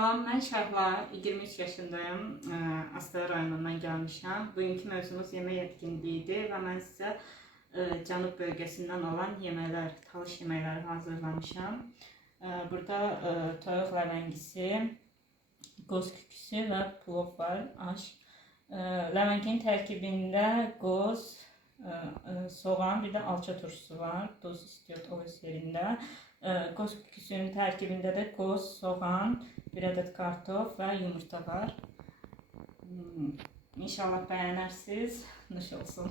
Salam, mən Şəhla, 23 yaşındayım, Astara rayonundan gəlmişəm. Bugünkü mövzumuz yemək etkinliyidir və mən sizə cənub bölgəsindən olan yeməklər, talış yeməkləri hazırlamışam. Burada toyuq ləvəngisi, qoz küküsü və plov var, aş. Ləvəngin tərkibində qoz, soğan, bir də alça turşusu var. Duz istiyor o öz yerində. Qoz küküsünün tərkibində də qoz, soğan, bir adet kartof və yumurta var. İnşallah bəyənərsiniz. Nuş olsun.